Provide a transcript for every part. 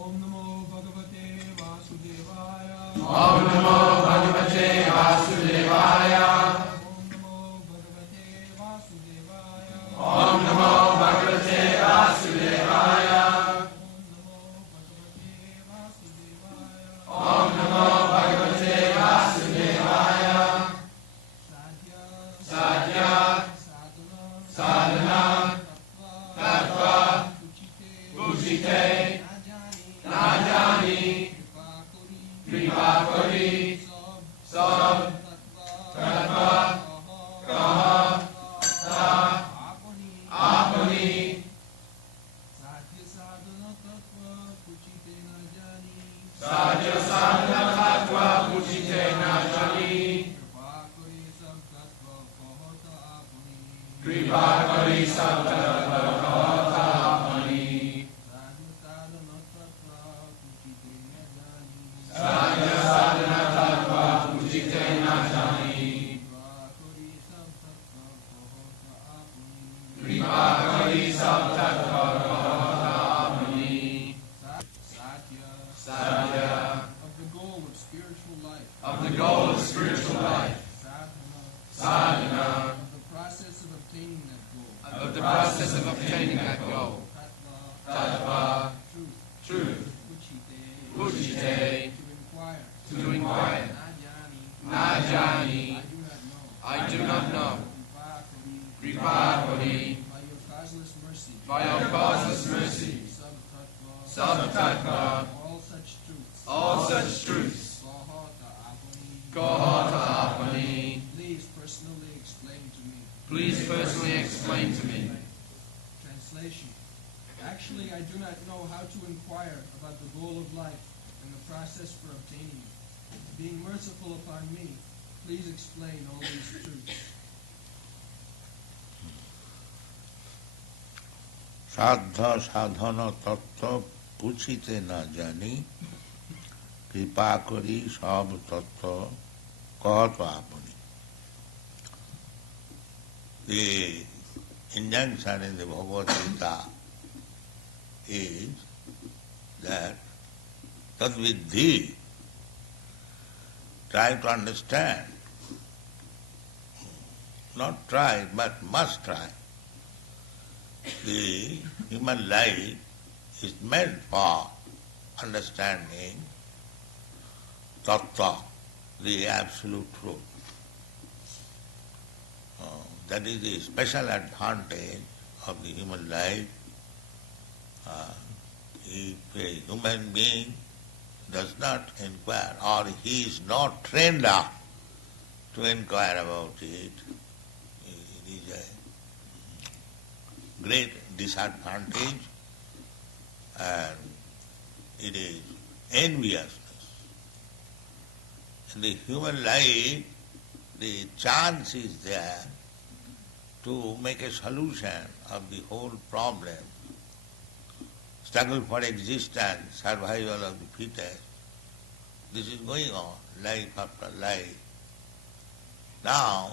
Om Namo Bhagavate Vasudevaya. Om Namo Bhagavate Vasudevaya. Om Namo Bhagavate Vasudevaya. Om Namo Bhagavate Vasudevaya. Sadhya Sadhana Tattva Puchite Najani Kripa Kori Sab Tattva Kaha Ta Apani Sadhya Sadhana Tattva Puchite Najani Kripa Kori Sab Tattva Kaha Apani Sadhya Sadhana Tattva Puchite Najani Kripa Kori Sab Tattva Kaha Apani Sadhya Of the goal of spiritual life. of the goal of spiritual life. Sadhana Of the process of obtaining that goal. of the process of obtaining that goal. Tattva truth. Puchite to inquire. Najani I do not know. Kripa Kori by your causeless mercy. Sab Tattva all such truths. Kahata Apani Please personally explain to me. please personally explain to me. Translation. Actually, I do not know how to inquire about the goal of life and the process for obtaining it. Being merciful upon me, please explain all these truths. साध्य साधन तत्व पूछिते न जानी कृपा करी सब तत्व कहत आपनी. The injunction in the Bhagavad Gita is that tadviddhi, try to understand, not try but must try. The human life is meant for understanding tattva, the absolute truth. That is the special advantage of the human life. If a human being does not inquire or he is not trained up to inquire about it, it is a great disadvantage and it is enviousness. In the human life, the chance is there to make a solution of the whole problem. Struggle for existence, survival of the fittest. This is going on, life after life. Now,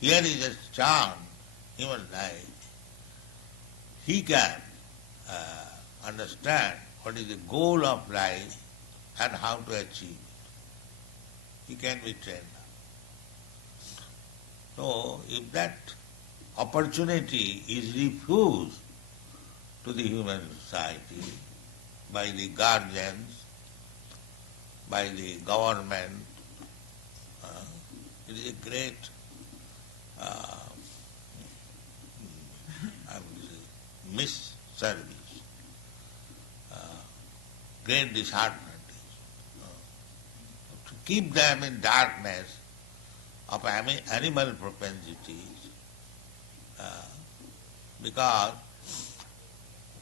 here is a chance, human life. He can understand what is the goal of life and how to achieve it. He can be trained. So, if that opportunity is refused to the human society by the guardians, by the government, it is a great misservice, great disadvantage. To keep them in darkness of animal propensities, because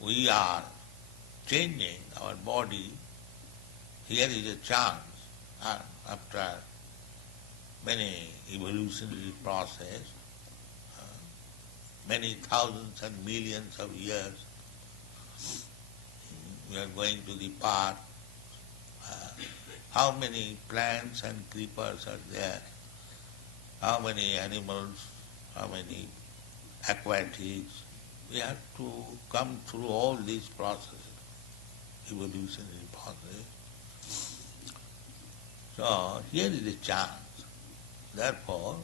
we are changing our body, here is a chance after many evolutionary process, many thousands and millions of years, we are going to the path. How many plants and creepers are there? How many animals? How many aquatics? We have to come through all these processes. evolutionary process. So here is a chance. Therefore,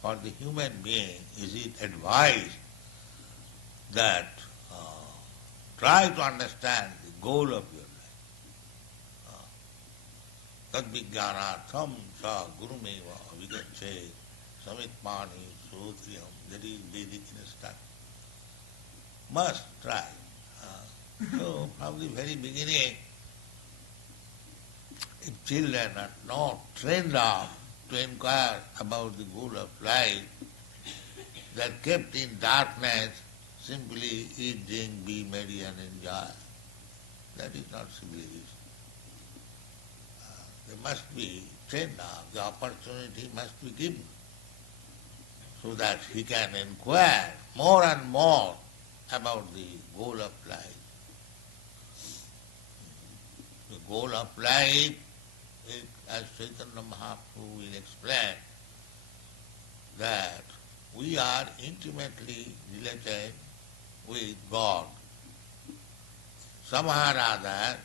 for the human being, is it advised that try to understand the goal of your life. Tadvijnanatham sa gurumeva vigache samitmani srotriyam. That is Vedic instruction. Must try. So from the very beginning, if children are not trained up to inquire about the goal of life, they are kept in darkness, simply eat, drink, be merry and enjoy. That is not civilization. They must be trained up, the opportunity must be given, so that he can inquire more and more about the goal of life. The goal of life is, as Chaitanya Mahaprabhu will explain, that we are intimately related with God. Somehow or other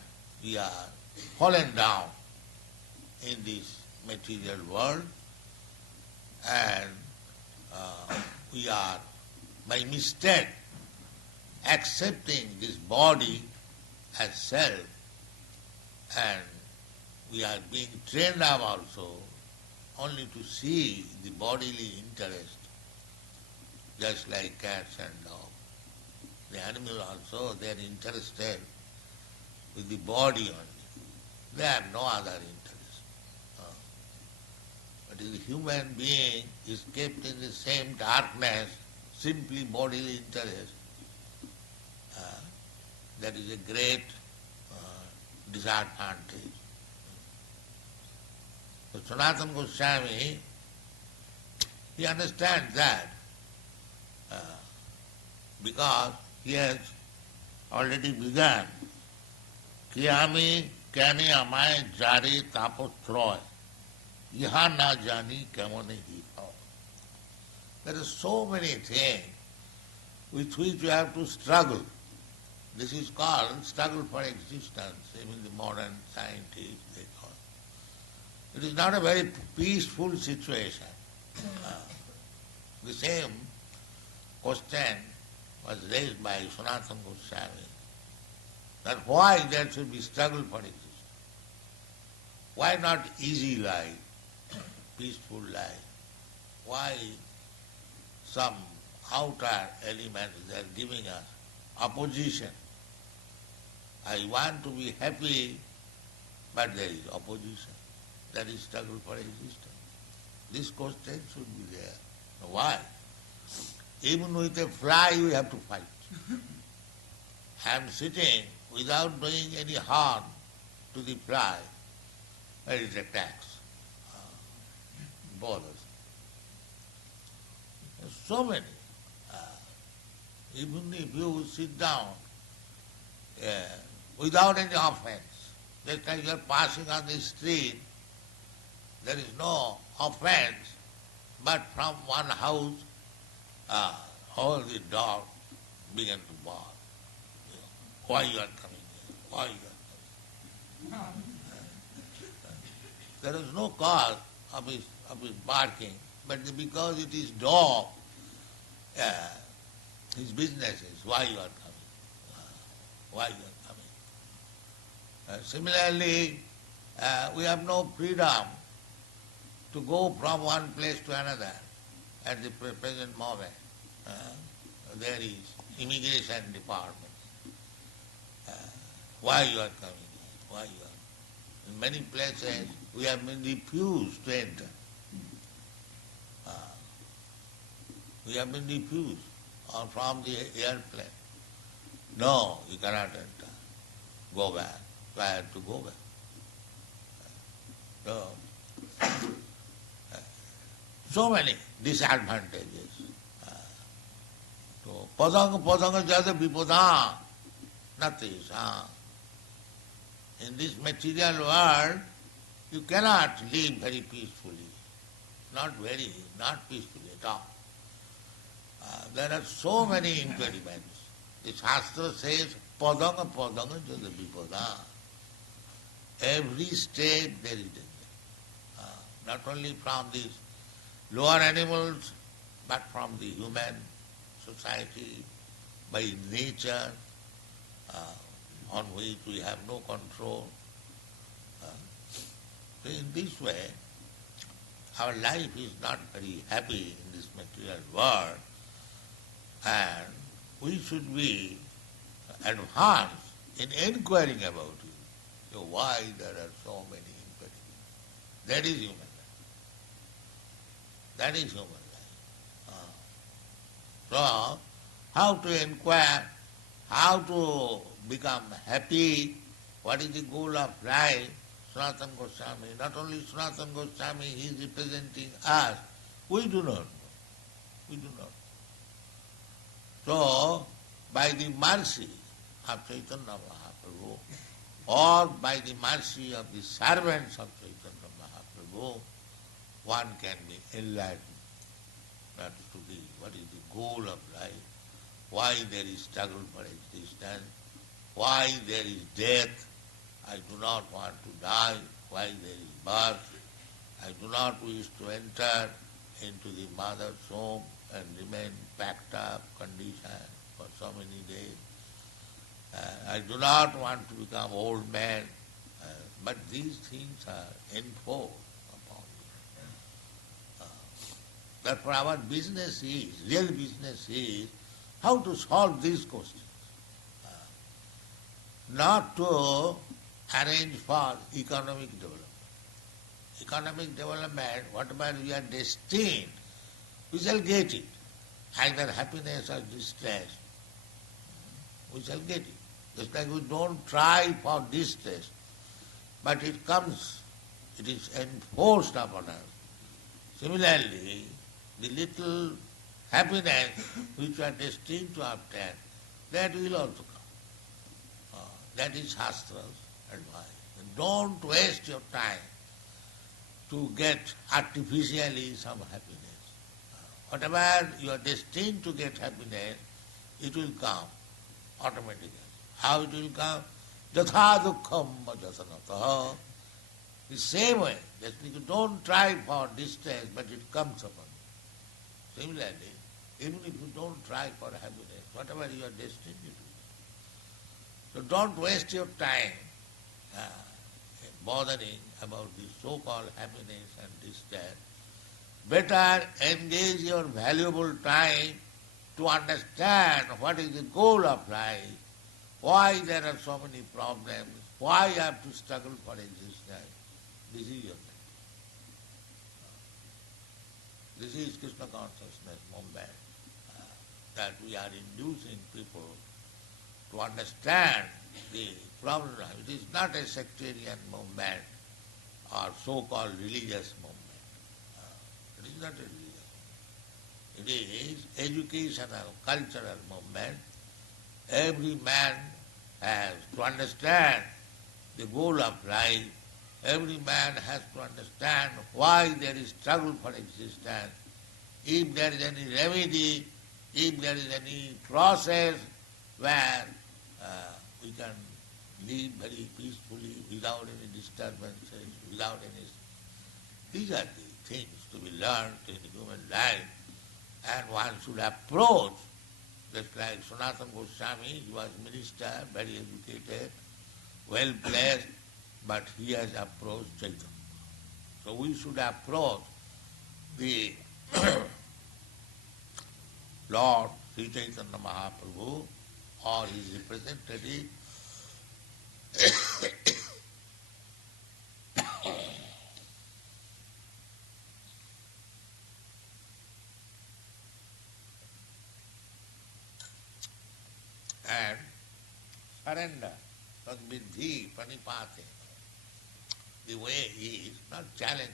we are fallen down in this material world, and we are by mistake accepting this body as self, and we are being trained up also only to see the bodily interest, just like cats and dogs. The animal also, they are interested with the body only. They have no other interest. But the human being is kept in the same darkness, simply bodily interest. That is a great disadvantage. So Sanātana Gosvāmī, he understands that because he has already begun. Kiyami kani amai jari tapotroy. Yaha na jani kamone hi. There are so many things with which you have to struggle. This is called struggle for existence. Even the modern scientists, they call it. It is not a very peaceful situation. The same question was raised by Sanātana Gosvāmī, that why there should be struggle for existence? Why not easy life, peaceful life? Why some outer elements they are giving us opposition? I want to be happy, but there is opposition. That is struggle for existence. This question should be there. Why? Even with a fly we have to fight. I am sitting without doing any harm to the fly, but it attacks, bothers. So many. Even if you sit down without any offense, just like you are passing on the street, there is no offense, but from one house all the dogs began to bark. Why you are coming here? Why you are coming? There is no cause of his barking, but because it is dog, his business is why you are coming. Why you are coming. Similarly, we have no freedom to go from one place to another at the present moment. There is immigration department. Why you are coming here? Why you are? In many places we have been refused to enter. We have been refused from the airplane. No, you cannot enter. Go back. So I have to go back. So many disadvantages. So Padaṁ jada vipadāṁ, not teṣām. In this material world, you cannot live very peacefully. Not peacefully at all. There are so many impediments. The śāstra says Padaṁ to the vipadāṁ. Every state there is danger. Not only from these lower animals, but from the human society, by nature, on which we have no control. So in this way, our life is not very happy in this material world, and we should be advanced in inquiring about it. So why there are so many impediments? That is human life. That is human life. So, how to inquire, how to become happy, what is the goal of life? Sanātana Gosvāmī, not only Sanātana Gosvāmī, he is representing us. We do not know. We do not know. So, by the mercy of Chaitanya Mahaprabhu, or by the mercy of the servants of Chaitanya Mahaprabhu, one can be enlightened. That is to be what is the goal of life, why there is struggle for existence, why there is death. I do not want to die, why there is birth. I do not wish to enter into the mother's womb and remain packed up condition for so many days. I do not want to become old man, but these things are enforced upon me. Therefore our business is, real business is, how to solve these questions. Not to arrange for economic development. Economic development, whatever we are destined, we shall get it. Either happiness or distress, we shall get it. Just like we don't try for distress, but it comes, it is enforced upon us. Similarly, the little happiness which we are destined to obtain, that will also come. That is Shastra's advice. And don't waste your time to get artificially some happiness. Whatever you are destined to get happiness, it will come automatically. How it will come? Jatha dukkham jasanatah. The same way, that you don't try for distress, but it comes upon you. Similarly, even if you don't try for happiness, whatever you are destined to do. So don't waste your time bothering about this so-called happiness and distress. Better engage your valuable time to understand what is the goal of life, why there are so many problems, why you have to struggle for existence. This is your life. This is Krishna consciousness movement that we are inducing people to understand the problem. It is not a sectarian movement or so-called religious movement. It is not a religious movement. It is educational, cultural movement. Every man has to understand the goal of life. Every man has to understand why there is struggle for existence. If there is any remedy, if there is any process where we can live very peacefully without any disturbances, without any... These are the things to be learned in human life, and one should approach, just like Sanātana Gosvāmī, he was minister, very educated, well placed, but he has approached Chaitanya. So we should approach the Lord Sri Chaitanya Mahaprabhu or his representative and surrender. Tadvidhi pranipate. The way is not challenging.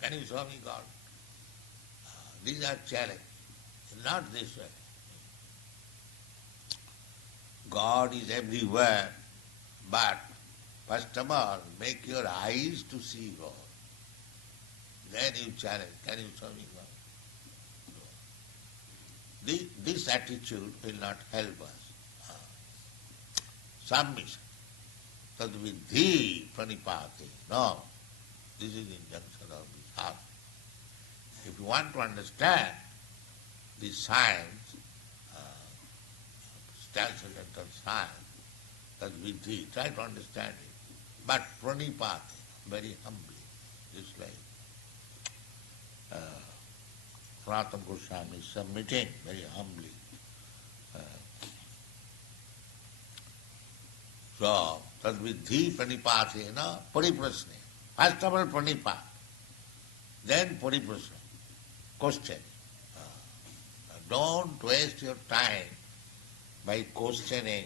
Can you show me God? These are challenges. Not this way. God is everywhere, but first of all, make your eyes to see God. Then you challenge. Can you show me God? This attitude will not help us. submission. Tad vidhi pranipate. No. This is injunction of the śāstra. If you want to understand the science, transcendental science, tad vidhi, try to understand it. But pranipate, very humbly. Just like Sanātana Gosvāmī is submitting very humbly. So, tad vidhi pranipatena pariprasne. First of all, pranipat. Then pariprasna. Question. Don't waste your time by questioning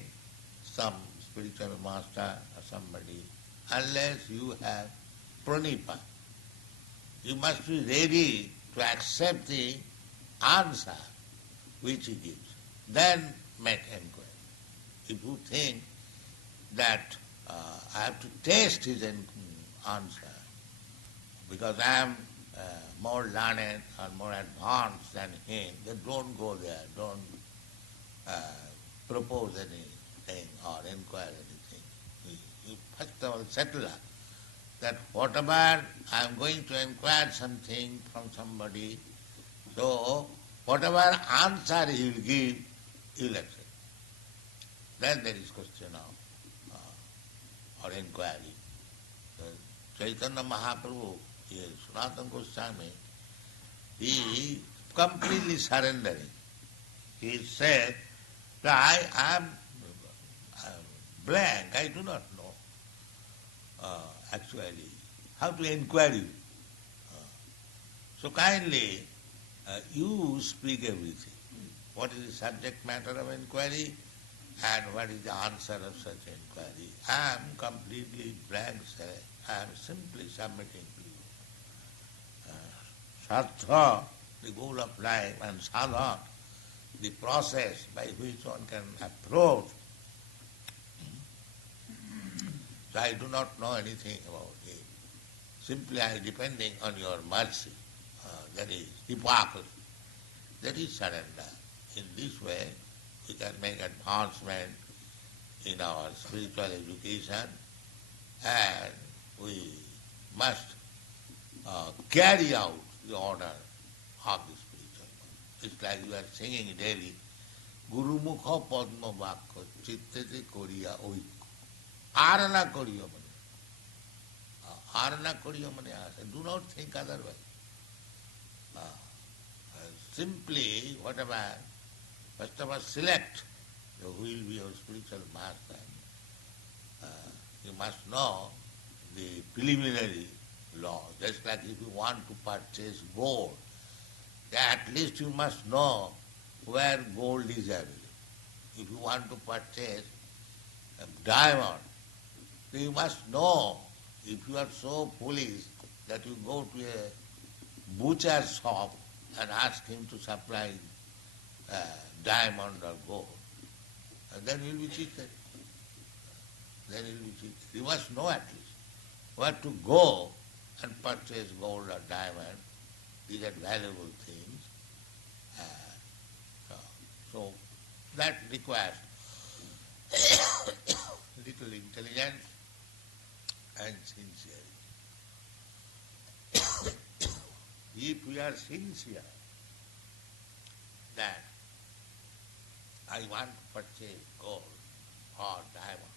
some spiritual master or somebody unless you have pranipat. You must be ready to accept the answer which he gives. Then make inquiry. If you think that I have to taste his answer because I am more learned or more advanced than him, then don't go there, don't propose anything or inquire anything. You first of all settle up that whatever I am going to inquire something from somebody, so whatever answer he will give, you will accept. Then there is question of or inquiry. Chaitanya Mahaprabhu, Sanātana Gosvāmī, he completely surrendering. He said that I am blank, I do not know actually how to inquire you. So kindly you speak everything. What is the subject matter of inquiry and what is the answer of such inquiry? I am completely blank, sir. I am simply submitting to you. Śāstra, the goal of life, and sadhana, the process by which one can approach. So I do not know anything about it. Simply I am depending on your mercy. That is hypocrisy. That is surrender. In this way, we can make advancement in our spiritual education, and we must carry out the order of the spiritual life. It's like you are singing daily, Guru Mukha Padma Vakka Chittete Koriya Oikko. Arana Koriya Mane. Arana Koriya Mane Asa. Do not think otherwise. Simply, whatever, first of all, select who will be your spiritual master. You must know the preliminary law. Just like if you want to purchase gold, at least you must know where gold is available. If you want to purchase a diamond, then you must know. If you are so foolish that you go to a butcher's shop and ask him to supply diamond or gold, and then you will be cheated. Then you will be cheated. You must know at least where to go and purchase gold or diamond. These are valuable things. So that requires little intelligence and sincerity. If we are sincere that I want to purchase gold or diamond,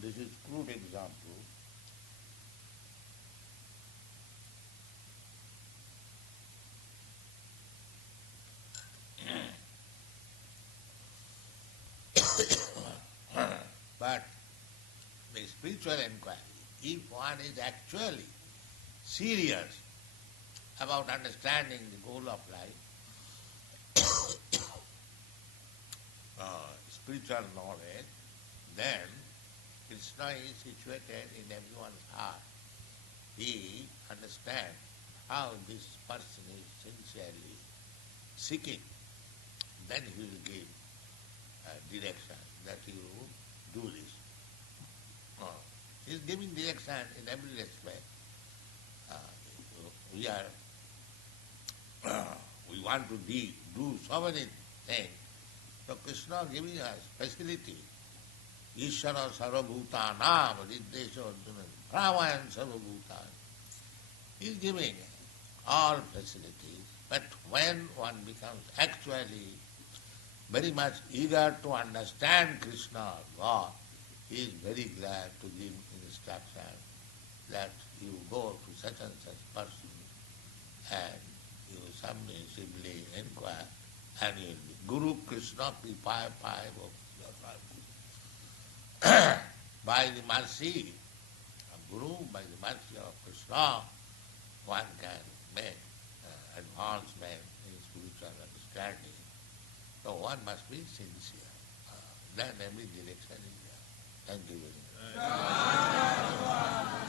this is crude example. But the spiritual inquiry, if one is actually serious about understanding the goal of life, spiritual knowledge, then Krishna is situated in everyone's heart. He understands how this person is sincerely seeking. Then he will give direction that you do this. He is giving direction in every respect. We want to do so many things, So Krishna giving us facility. Ishvara sarvabhutanam riddesha arjuna pramayan sarvabhutan. He is giving all facilities, but when one becomes actually very much eager to understand Krishna or God, he is very glad to give instruction that you go to such and such person and you submissively inquire and you will be Guru Krishna Kripaya Paya by the mercy of Guru, by the mercy of Krishna, one can make advancement in spiritual understanding. So one must be sincere. Then every direction is there. Thank you very much.